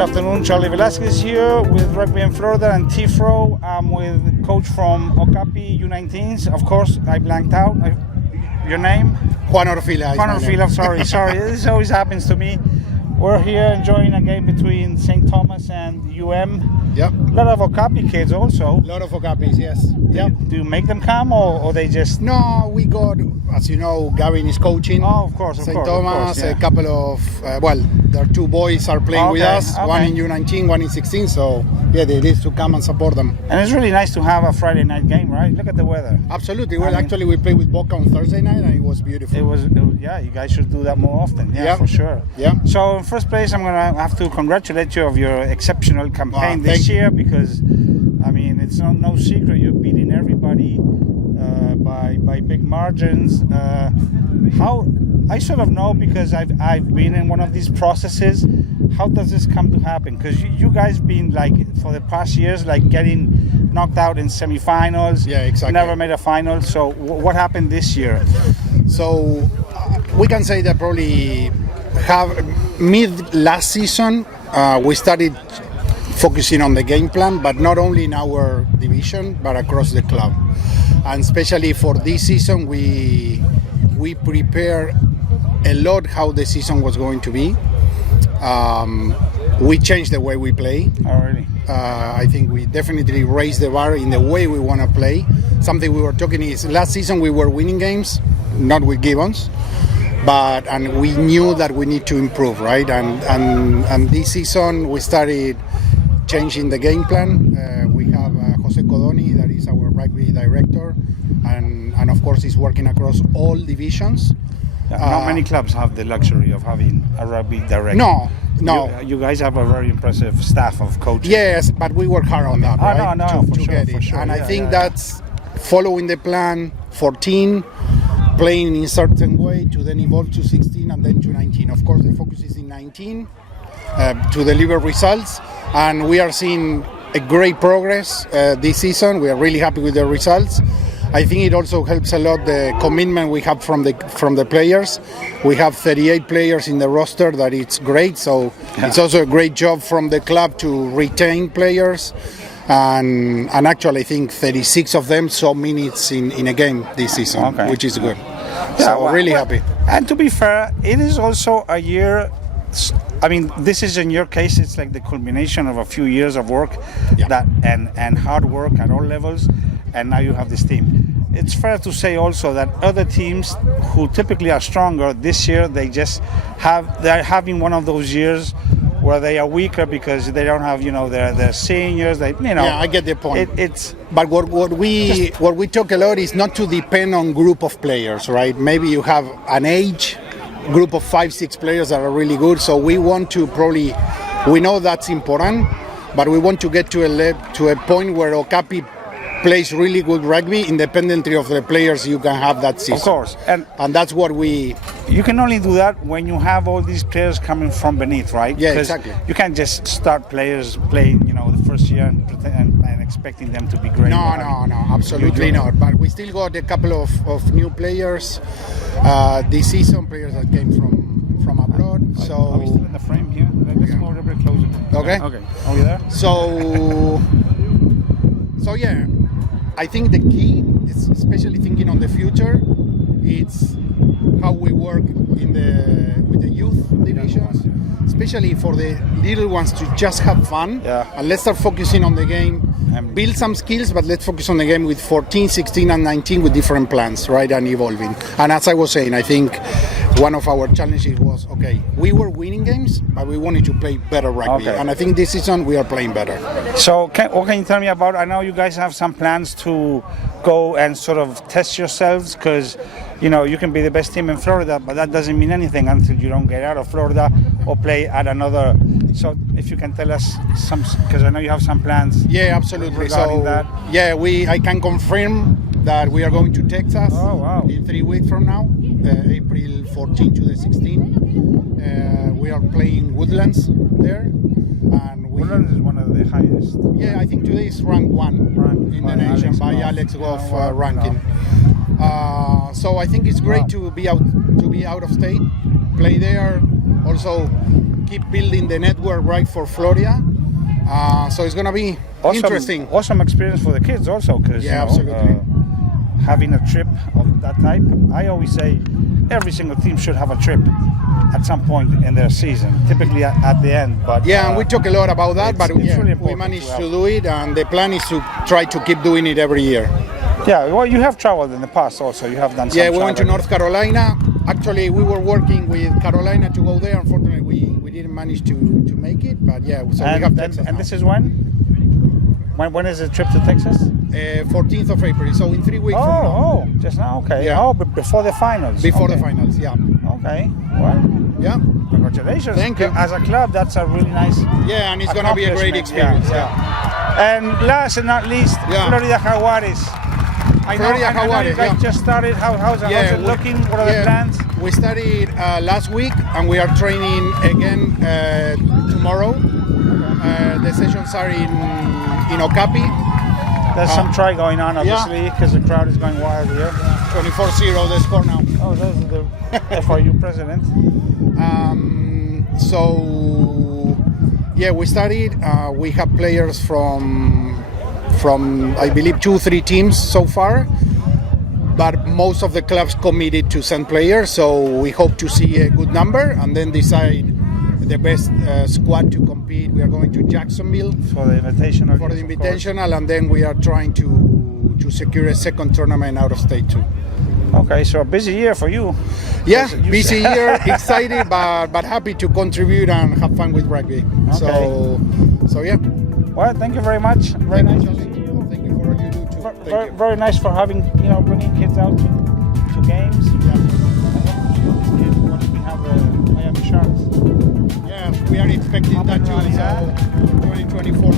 afternoon, Charlie Velasquez here with Rugby in Florida and TFRO. I'm with coach from Okapi U19s. Of course, I blanked out. Your name? Juan Orfila. Juan Orfila, sorry. This always happens to me. We're here enjoying a game between St. Thomas and UM. Yep. A lot of Okapi kids also. A lot of Okapis, yes. Yep. Do you make them come or they just... No, we got, as you know, Gavin is coaching. Oh, of course. St. Thomas, yeah. a couple of, their two boys are playing with us. Okay. One in U19, one in 16. So, yeah, they need to come and support them. And it's really nice to have a Friday night game, right? Look at the weather. Absolutely. Well, actually, we played with Boca on Thursday night and it was beautiful. It was yeah, you guys should do that more often. Yeah, for sure. Yeah. So, in first place, I'm going to have to congratulate you of your exceptional campaign this year because, I mean, it's no secret you're beating everybody by big margins. How I sort of know because I've been in one of these processes. How does this come to happen? Because you guys been like for the past years like getting knocked out in semifinals. Yeah, exactly. Never made a final. So what happened this year? So we can say that probably mid last season we started focusing on the game plan, but not only in our division but across the club. And especially for this season, we prepare a lot how the season was going to be. We changed the way we play. Oh, really? I think we definitely raised the bar in the way we want to play. Something we were talking is last season we were winning games, not with Gibbons, and we knew that we need to improve, right? And this season we started changing the game plan. We have Jose Codoni, that is our rugby director, and of course he's working across all divisions. Not many clubs have the luxury of having a rugby director. No. You guys have a very impressive staff of coaches. Yes, but we work hard on that, right? For sure. And I think that's following the plan, 14, playing in a certain way to then evolve to 16 and then to 19. Of course, the focus is in 19 to deliver results, and we are seeing a great progress this season. We are really happy with the results. I think it also helps a lot the commitment we have from the players. We have 38 players in the roster, that it's great. So it's also a great job from the club to retain players. And actually, I think 36 of them saw minutes in a game this season, which is good. So really happy. And to be fair, it is also a year. I mean, this is in your case, it's like the culmination of a few years of work and hard work at all levels. And now you have this team. It's fair to say also that other teams who typically are stronger this year, they're having one of those years where they are weaker because they don't have, their seniors. Yeah, I get the point. But what we talk a lot is not to depend on group of players, right? Maybe you have an age group of 5-6 players that are really good. So we want to we know that's important, but we want to get to a point where Okapi plays really good rugby independently of the players you can have that season. Of course. And that's what we... You can only do that when you have all these players coming from beneath, right? Yeah, exactly. You can't just start players playing, the first year and expecting them to be great. No, absolutely not. But we still got a couple of new players this season, players that came from abroad. So are we still in the frame here? Let's go a little bit closer. Okay. Are we there? So yeah, I think the key is, especially thinking on the future, it's how we work with the youth divisions, especially for the little ones to just have fun. Yeah. And let's start focusing on the game, build some skills, but let's focus on the game with 14, 16 and 19 with different plans, right, and evolving. And as I was saying, I think one of our challenges was, we were winning games, but we wanted to play better rugby. And I think this season we are playing better. So what can you tell me about, I know you guys have some plans to go and sort of test yourselves because, you can be the best team in Florida, but that doesn't mean anything until you don't get out of Florida or play at another. So if you can tell us some, because I know you have some plans. Yeah, absolutely. Regarding that. Yeah, I can confirm that we are going to Texas in 3 weeks from now, April 14 to the 16. We are playing Woodlands there. And Woodlands is one of the highest. Yeah, I think today is rank 1 in the nation by Alex Goff ranking. So I think it's great to be out of state, play there. Also, keep building the network right for Florida. So it's gonna be interesting. Awesome experience for the kids also, because absolutely. Having a trip of that type, I always say every single team should have a trip at some point in their season, typically at the end. But and we talk a lot about that, but really we managed to do it, and the plan is to try to keep doing it every year. Yeah, well, you have traveled in the past also. You have done some we went to traveling. North Carolina. Actually, we were working with Carolina to go there. Unfortunately, we didn't manage to make it, but so we have Texas and now. this is when? When is the trip to Texas? 14th of April, so in 3 weeks from now. Just now, okay. Yeah. Oh, but before the finals. Before okay. the finals, yeah. Okay, well, Yeah. congratulations. Thank you. As a club, that's a really nice And it's going to be a great experience. Yeah. And last and not least, Florida Jaguares. I know you guys just started. How's it looking? What are the plans? We started last week, and we are training again tomorrow. The sessions are in Okapi. There's some try going on, obviously, because the crowd is going wild here. 24-0 the score now. Oh, those are the FRU president. We started. We have players from I believe 2-3 teams so far, but most of the clubs committed to send players. So we hope to see a good number and then decide the best squad to compete. We are going to Jacksonville for the invitational. And then we are trying to secure a second tournament out of state too. Okay, so a busy year for you. Yeah, busy year, excited, but happy to contribute and have fun with rugby. Okay. So yeah. Well, thank you very much. Very nice. Thank you for all you do too. Very nice for having bringing kids out to games. Yeah. Once we have the Miami Sharks. Yeah, we are expecting that too. So 2024